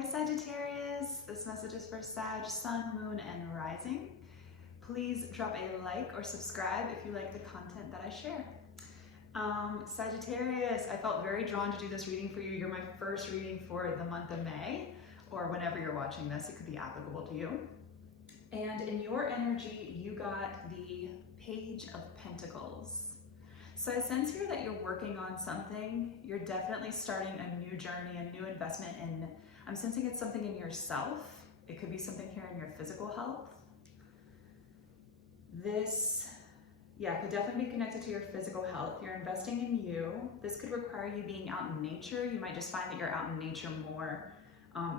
Hi Sagittarius, this message is for Sag, Sun, Moon, and Rising. Please drop a like or subscribe if you like the content that I share. Sagittarius, I felt very drawn to do this reading for you. You're my first reading for the month of May, or whenever you're watching this, it could be applicable to you. And in your energy, you got the Page of Pentacles. So I sense here that you're working on something. You're definitely starting a new journey, a new investment in, I'm sensing it's something in yourself. It could be something here in your physical health. This, could definitely be connected to your physical health. You're investing in you. This could require you being out in nature. You might just find that you're out in nature more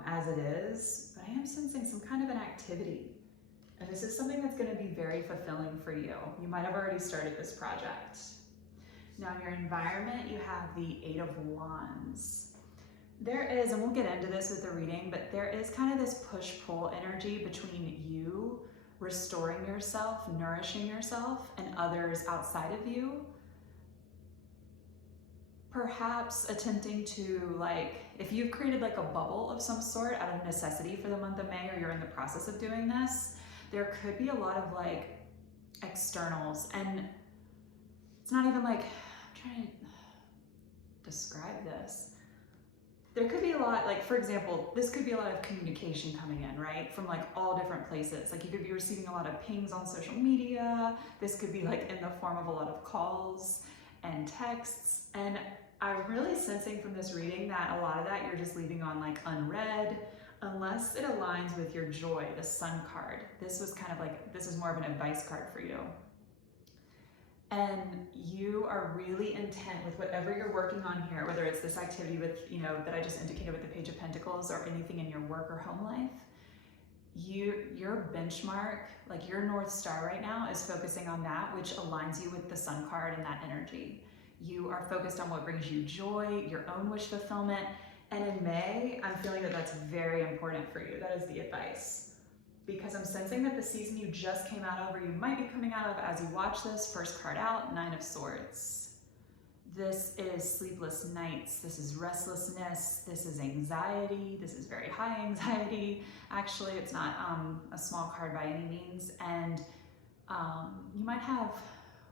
as it is, but I am sensing some kind of an activity. And this is something that's gonna be very fulfilling for you. You might have already started this project. Now in your environment, you have the Eight of Wands. There is, and we'll get into this with the reading, but there is kind of this push-pull energy between you restoring yourself, nourishing yourself, and others outside of you. Perhaps attempting to, if you've created like a bubble of some sort out of necessity for the month of May, or you're in the process of doing this, there could be a lot of externals, and it's not even I'm trying to describe this. There could be a lot, for example, this could be a lot of communication coming in, right? From all different places. You could be receiving a lot of pings on social media. This could be in the form of a lot of calls and texts. And I'm really sensing from this reading that a lot of that you're just leaving on unread, unless it aligns with your joy, the Sun card. This was kind of this is more of an advice card for you. And you are really intent with whatever you're working on here, whether it's this activity with, that I just indicated with the Page of Pentacles, or anything in your work or home life. Your benchmark, your North Star right now, is focusing on that which aligns you with the Sun card and that energy. You are focused on what brings you joy, your own wish fulfillment. And in May, I'm feeling that that's very important for you. That is the advice. Because I'm sensing that the season you just came out of, or you might be coming out of as you watch this, first card out, Nine of Swords. This is sleepless nights, this is restlessness, this is anxiety, this is very high anxiety. Actually, it's not a small card by any means. And you might have,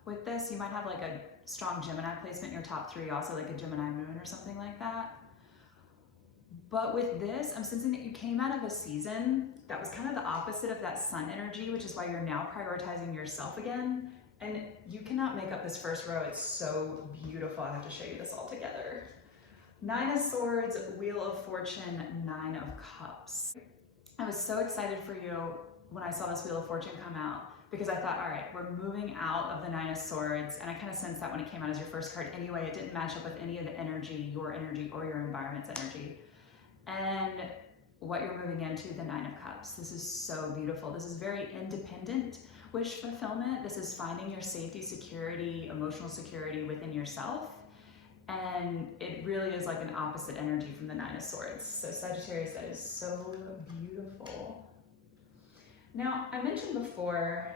with this, you might have a strong Gemini placement in your top three, also a Gemini moon or something like that. But with this, I'm sensing that you came out of a season that was kind of the opposite of that Sun energy, which is why you're now prioritizing yourself again. And you cannot make up this first row. It's so beautiful. I have to show you this all together. Nine of Swords, Wheel of Fortune, Nine of Cups. I was so excited for you when I saw this Wheel of Fortune come out, because I thought, all right, we're moving out of the Nine of Swords. And I kind of sensed that when it came out as your first card anyway. It didn't match up with any of the energy, your energy, or your environment's energy. And what you're moving into, the Nine of Cups. This is so beautiful. This is very independent wish fulfillment. This is finding your safety, security, emotional security within yourself. And it really is an opposite energy from the Nine of Swords. So Sagittarius, that is so beautiful. Now, I mentioned before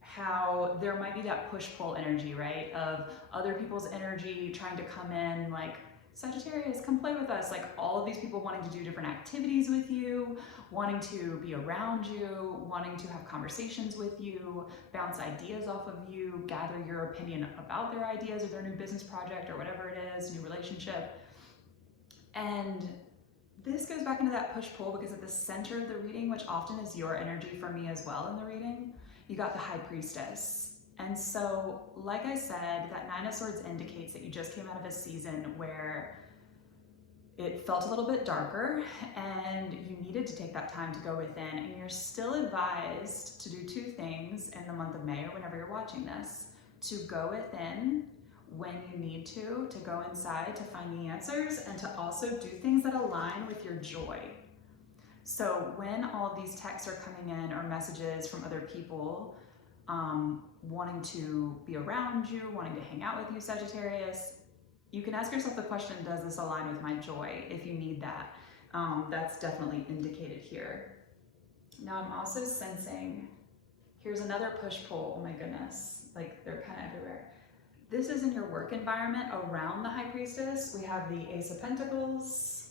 how there might be that push-pull energy, right? Of other people's energy trying to come in, Sagittarius, come play with us. All of these people wanting to do different activities with you, wanting to be around you, wanting to have conversations with you, bounce ideas off of you, gather your opinion about their ideas or their new business project or whatever it is, new relationship. And this goes back into that push-pull, because at the center of the reading, which often is your energy for me as well in the reading, you got the High Priestess. And so, like I said, that Nine of Swords indicates that you just came out of a season where it felt a little bit darker and you needed to take that time to go within. And you're still advised to do two things in the month of May, or whenever you're watching this: to go within when you need to go inside to find the answers, and to also do things that align with your joy. So when all of these texts are coming in, or messages from other people, wanting to be around you, wanting to hang out with you, Sagittarius, you can ask yourself the question, does this align with my joy? If you need that, that's definitely indicated here. Now I'm also sensing, here's another push-pull, oh my goodness, they're kind of everywhere. This is in your work environment around the High Priestess. We have the Ace of Pentacles.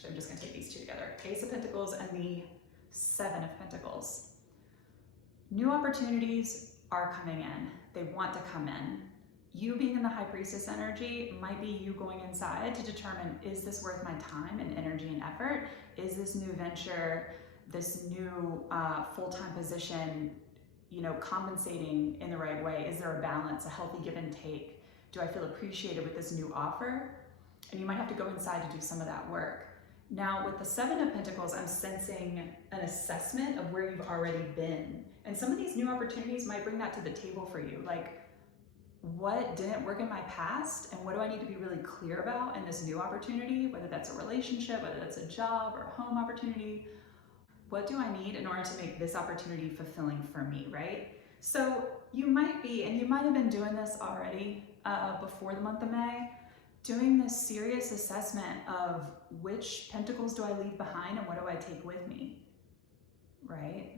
Actually, I'm just gonna take these two together. Ace of Pentacles and the Seven of Pentacles. New opportunities are coming in. They want to come in. You being in the High Priestess energy might be you going inside to determine, is this worth my time and energy and effort? Is this new venture, this new full-time position, you know, compensating in the right way? Is there a balance, a healthy give and take? Do I feel appreciated with this new offer? And you might have to go inside to do some of that work. Now with the Seven of Pentacles, I'm sensing an assessment of where you've already been. And some of these new opportunities might bring that to the table for you. Like, what didn't work in my past and what do I need to be really clear about in this new opportunity, whether that's a relationship, whether that's a job or a home opportunity. What do I need in order to make this opportunity fulfilling for me, right? So you might be, and you might have been doing this already before the month of May, doing this serious assessment of which pentacles do I leave behind and what do I take with me, right?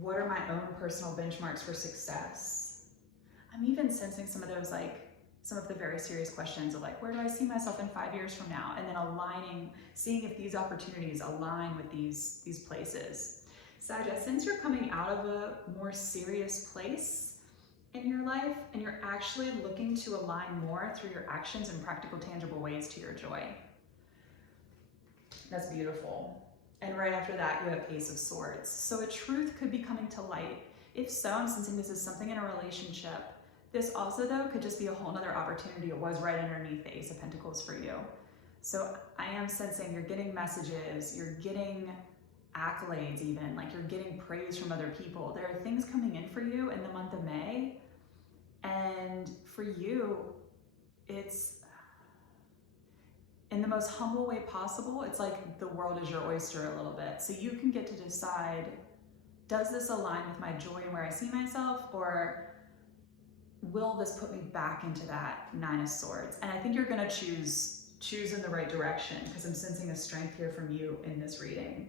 What are my own personal benchmarks for success? I'm even sensing some of those, like some of the very serious questions of like, where do I see myself in 5 years from now? And then aligning, seeing if these opportunities align with these places. Sag, since you're coming out of a more serious place in your life and you're actually looking to align more through your actions in practical, tangible ways to your joy. That's beautiful. And right after that, you have Ace of Swords. So a truth could be coming to light. If so, I'm sensing this is something in a relationship. This also, though, could just be a whole nother opportunity. It was right underneath the Ace of Pentacles for you. So I am sensing you're getting messages, you're getting accolades even, like you're getting praise from other people. There are things coming in for you in the month of May. And for you, it's in the most humble way possible. It's like the world is your oyster a little bit. So you can get to decide, does this align with my joy and where I see myself, or will this put me back into that Nine of Swords? And I think you're gonna choose in the right direction because I'm sensing a strength here from you in this reading.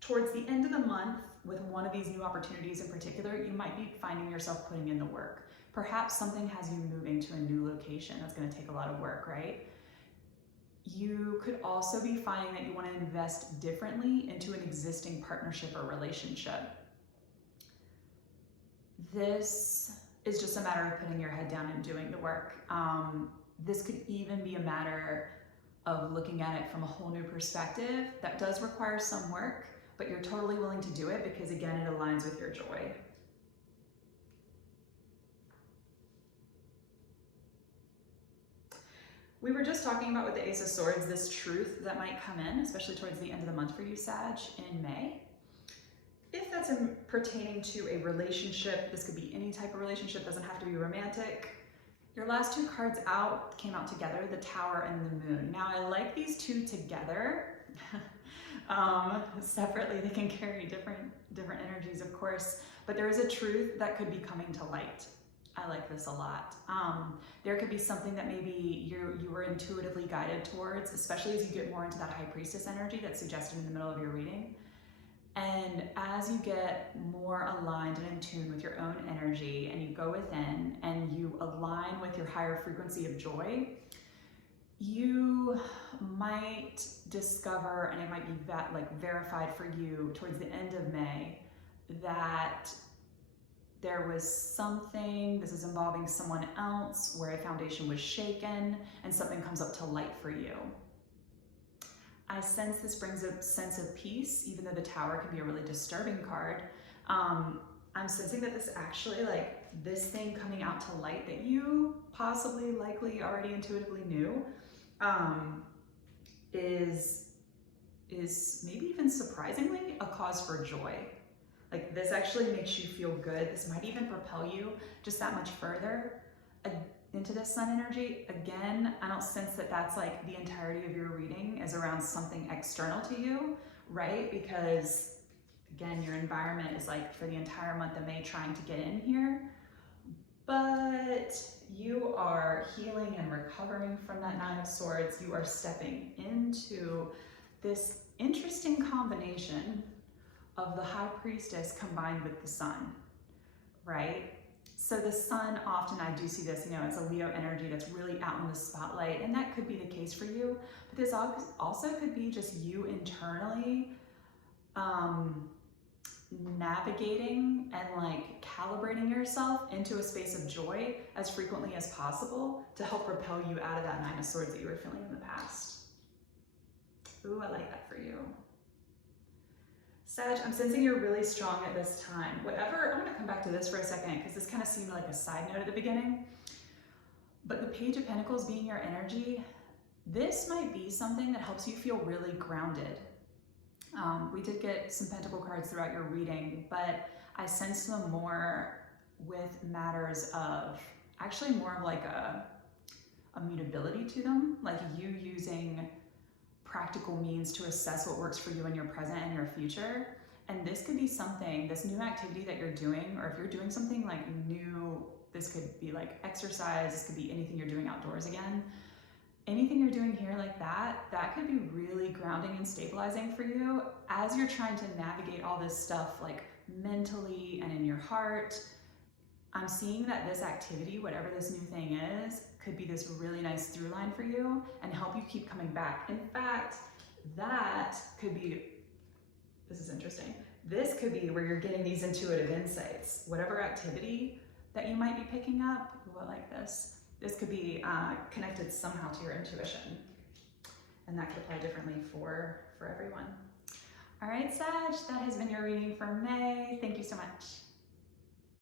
Towards the end of the month, with one of these new opportunities in particular, you might be finding yourself putting in the work. Perhaps something has you moving to a new location. That's gonna take a lot of work, right? You could also be finding that you wanna invest differently into an existing partnership or relationship. This is just a matter of putting your head down and doing the work. This could even be a matter of looking at it from a whole new perspective. That does require some work, but you're totally willing to do it because, again, it aligns with your joy. We were just talking about with the Ace of Swords, this truth that might come in, especially towards the end of the month for you, Sag, in May. If that's pertaining to a relationship, this could be any type of relationship, doesn't have to be romantic. Your last two cards out came out together, the Tower and the Moon. Now I like these two together. Separately, they can carry different energies, of course, but there is a truth that could be coming to light. I like this a lot. There could be something that maybe you were intuitively guided towards, especially as you get more into that High Priestess energy that's suggested in the middle of your reading. And as you get more aligned and in tune with your own energy and you go within and you align with your higher frequency of joy, you might discover, and it might be verified for you towards the end of May, that there was something, this is involving someone else, where a foundation was shaken and something comes up to light for you. I sense this brings a sense of peace, even though the Tower can be a really disturbing card. I'm sensing that this actually, like this thing coming out to light that you possibly, likely already intuitively knew, is maybe even surprisingly a cause for joy. Like this actually makes you feel good. This might even propel you just that much further into this Sun energy. Again, I don't sense that that's like the entirety of your reading is around something external to you, right? Because again, your environment is like for the entire month of May trying to get in here, but you are healing and recovering from that Nine of Swords. You are stepping into this interesting combination of the High Priestess combined with the Sun, right? So the sun, often I do see this, as a Leo energy that's really out in the spotlight, and that could be the case for you. But this also could be just you internally navigating and like calibrating yourself into a space of joy as frequently as possible to help propel you out of that Nine of Swords that you were feeling in the past. Ooh, I like that for you. Sag, I'm sensing you're really strong at this time. Whatever, I'm gonna come back to this for a second because this kind of seemed like a side note at the beginning. But the Page of Pentacles being your energy, this might be something that helps you feel really grounded. We did get some Pentacle cards throughout your reading, but I sense them more with matters of, actually more of like a mutability to them, like you using practical means to assess what works for you in your present and your future. And this could be something, this new activity that you're doing, or if you're doing something like new, this could be like exercise, this could be anything you're doing outdoors again. Anything you're doing here like that, that could be really grounding and stabilizing for you as you're trying to navigate all this stuff like mentally and in your heart. I'm seeing that this activity, whatever this new thing is, could be this really nice through line for you and help you keep coming back. In fact, that could be, this is interesting, this could be where you're getting these intuitive insights. Whatever activity that you might be picking up, ooh, I like this. This could be connected somehow to your intuition. And that could apply differently for everyone. All right, Sag, that has been your reading for May. Thank you so much.